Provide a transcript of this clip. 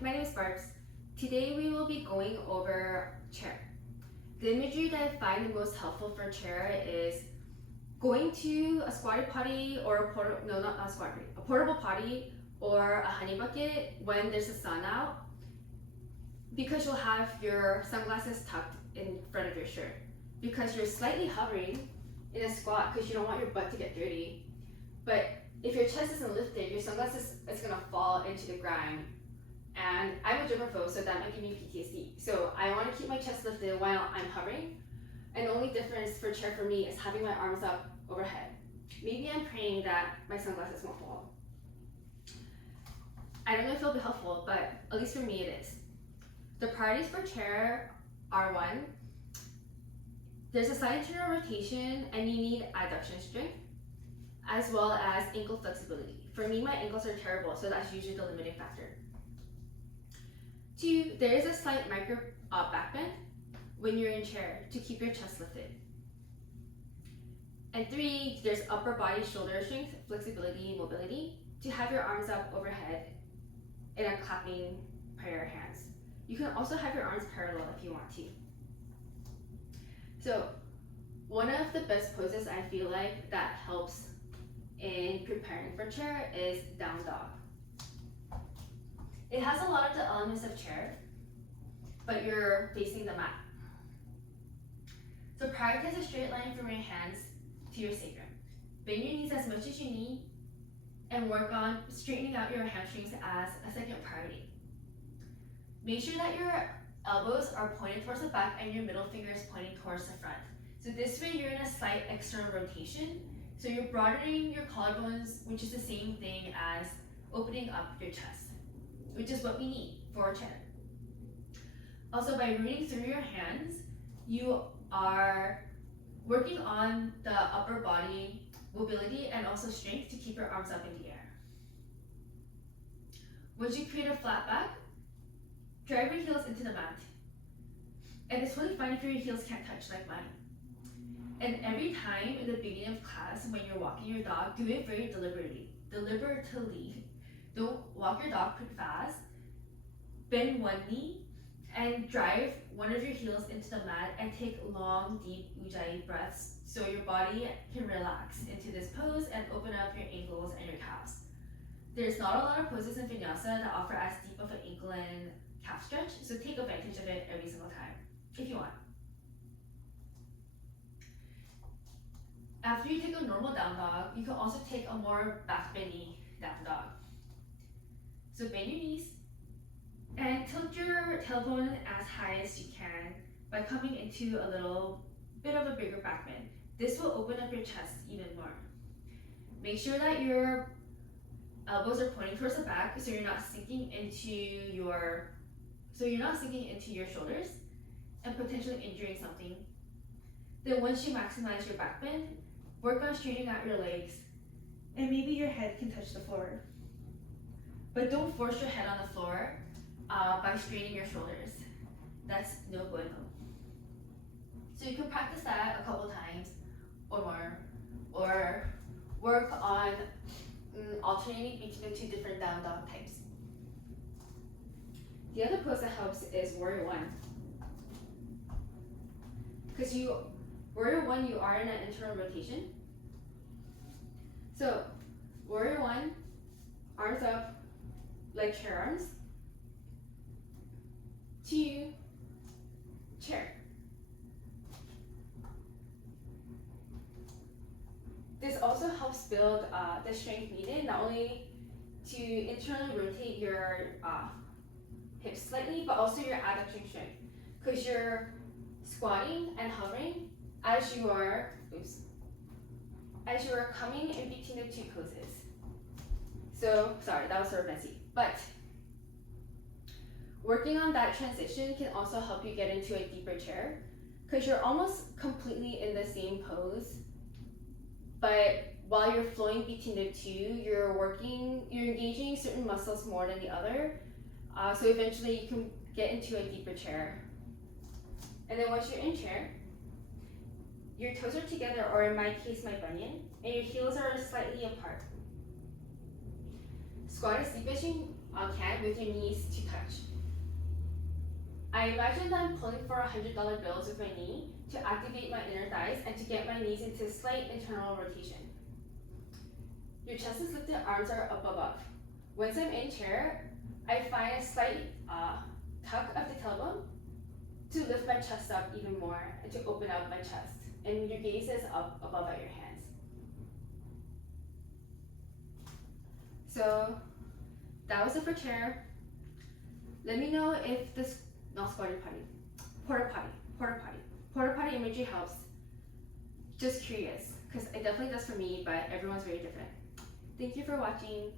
my name is Barbs. Today we will be going over chair. The imagery that I find the most helpful for chair is going to a squatty potty or a portable potty or a honey bucket when there's a sun out, because you'll have your sunglasses tucked in front of your shirt, because you're slightly hovering in a squat because you don't want your butt to get dirty. But if your chest isn't lifted, your sunglasses is gonna fall into the grime. And I'm a germaphobe, so that might give me PTSD. So I want to keep my chest lifted while I'm hovering. And the only difference for chair for me is having my arms up overhead. Maybe I'm praying that my sunglasses won't fall. I don't know if it'll be helpful, but at least for me it is. The priorities for chair are: 1, there's a side internal rotation and you need adduction strength, as well as ankle flexibility. For me, my ankles are terrible, so that's usually the limiting factor. 2, there is a slight micro back bend when you're in chair to keep your chest lifted. And 3, there's upper body shoulder strength, flexibility, and mobility to have your arms up overhead in a clapping prayer hands. You can also have your arms parallel if you want to. So one of the best poses I feel like that helps in preparing for chair is down dog. It has a lot of the elements of chair, but you're facing the mat. So prioritize a straight line from your hands to your sacrum. Bend your knees as much as you need and work on straightening out your hamstrings as a second priority. Make sure that your elbows are pointed towards the back and your middle finger is pointing towards the front. So this way you're in a slight external rotation. So you're broadening your collarbones, which is the same thing as opening up your chest, which is what we need for a chair. Also, by rooting through your hands, you are working on the upper body mobility and also strength to keep your arms up in the air. Once you create a flat back, drive your heels into the mat. And it's totally fine if your heels can't touch like mine. And every time in the beginning of class, when you're walking your dog, do it very deliberately. Don't walk your dog pretty fast. Bend one knee and drive one of your heels into the mat and take long, deep ujjayi breaths so your body can relax into this pose and open up your ankles and your calves. There's not a lot of poses in vinyasa that offer as deep of an ankle and calf stretch, so take advantage of it every single time if you want. After you take a normal down dog, you can also take a more back bendy down dog. So bend your knees and tilt your tailbone as high as you can by coming into a little bit of a bigger back bend. This will open up your chest even more. Make sure that your elbows are pointing towards the back so you're not sinking into your shoulders and potentially injuring something. Then once you maximize your back bend, work on straightening out your legs and maybe your head can touch the floor. But don't force your head on the floor by straightening your shoulders. That's no bueno. So you can practice that a couple times or more, or work on alternating between the 2 different down dog types. The other pose that helps is warrior 1. Because warrior 1, you are in an internal rotation. So warrior 1, arms up like chair arms. 2, chair. This also helps build the strength needed, not only to internally rotate your hips slightly, but also your adduction strength, because you're squatting and hovering as you are coming in between the 2 poses. So sorry, that was sort of messy, but working on that transition can also help you get into a deeper chair, because you're almost completely in the same pose, but while you're flowing between the 2, you're engaging certain muscles more than the other. So eventually you can get into a deeper chair. And then once you're in chair, your toes are together, or in my case, my bunion, and your heels are slightly apart. Squat as deep as you can with your knees to touch. I imagine that I'm pulling for $100 bills with my knee to activate my inner thighs and to get my knees into slight internal rotation. Your chest is lifted, arms are up above. Once I'm in chair, I find a slight tuck of the tailbone to lift my chest up even more and to open up my chest. And your gaze is up above at your hands. So that was it for chair. Let me know if this, not squatty potty, porta-potty imagery helps. Just curious, because it definitely does for me, but everyone's very different. Thank you for watching.